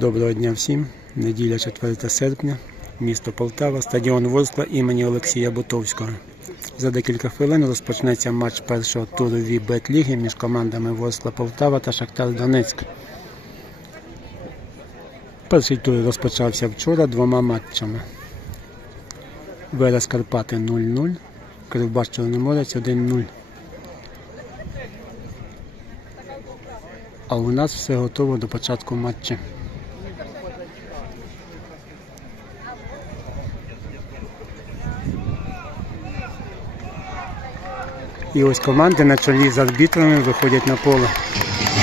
Доброго дня всім. Неділя 4 серпня, місто Полтава, стадіон Ворскла імені Олексія Бутовського. За декілька хвилин розпочнеться матч першого туру Вібет Ліги між командами Ворскла Полтава та Шахтар Донецьк. Перший тур розпочався вчора двома матчами. Верес Карпати 0-0, Кривбас Чорноморець 1-0. А у нас все готово до початку матчу. І ось команди на чолі з арбітрами виходять на поле. –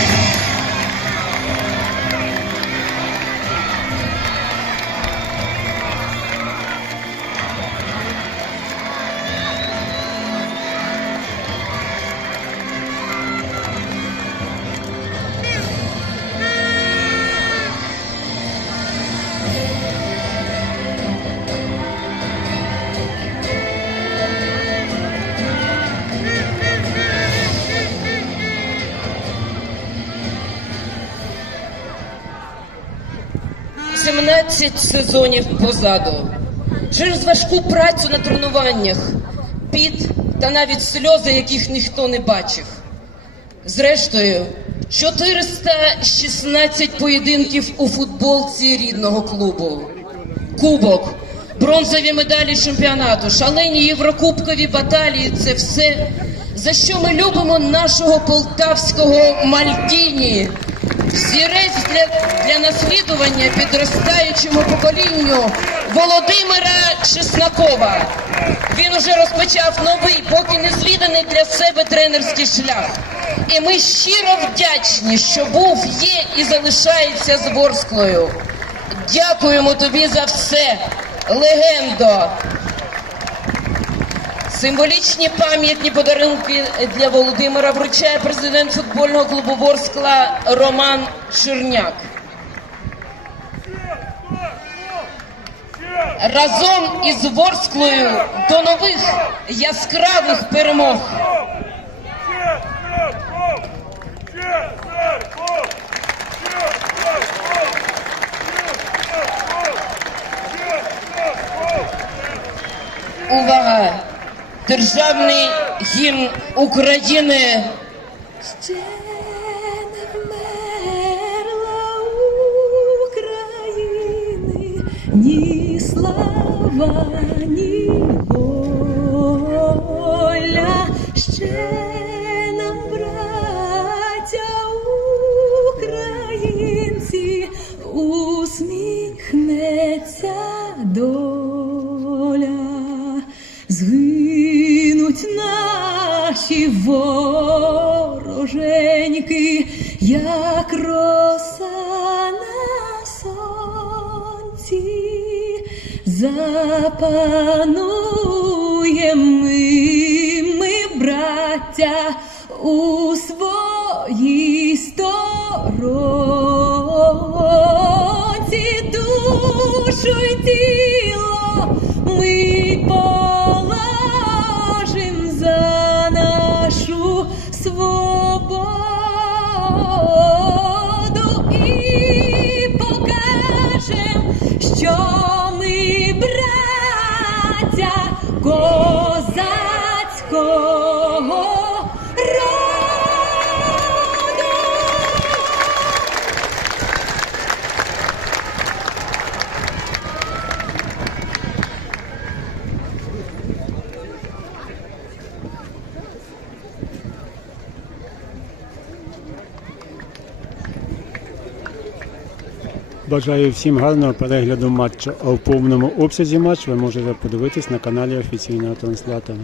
17 сезонів позаду. Через важку працю на тренуваннях, піт та навіть сльози, яких ніхто не бачив. Зрештою, 416 поєдинків у футболці рідного клубу. Кубок, бронзові медалі чемпіонату, шалені єврокубкові баталії це все, за що ми любимо нашого полтавського Мальтіні. Зірець для, для наслідування підростаючому поколінню Володимира Чеснокова. Він уже розпочав новий, поки не звіданий для себе тренерський шлях. І ми щиро вдячні, що був, є і залишається з Ворсклою. Дякуємо тобі за все, легендо. Символічні пам'ятні подарунки для Володимира вручає президент футбольного клубу Ворскла Роман Черняк. Разом із Ворсклою до нових яскравих перемог. Увага! Державний гімн України. Ні слава, ні воля, ще нам, браття українці, усміхнеться доля. Вороженьки, як роса на сонці, запануєм ми, ми, браття, у своїй Бажаю всім гарного перегляду матчу. А в повному обсязі матч ви можете подивитись на каналі офіційного транслятора.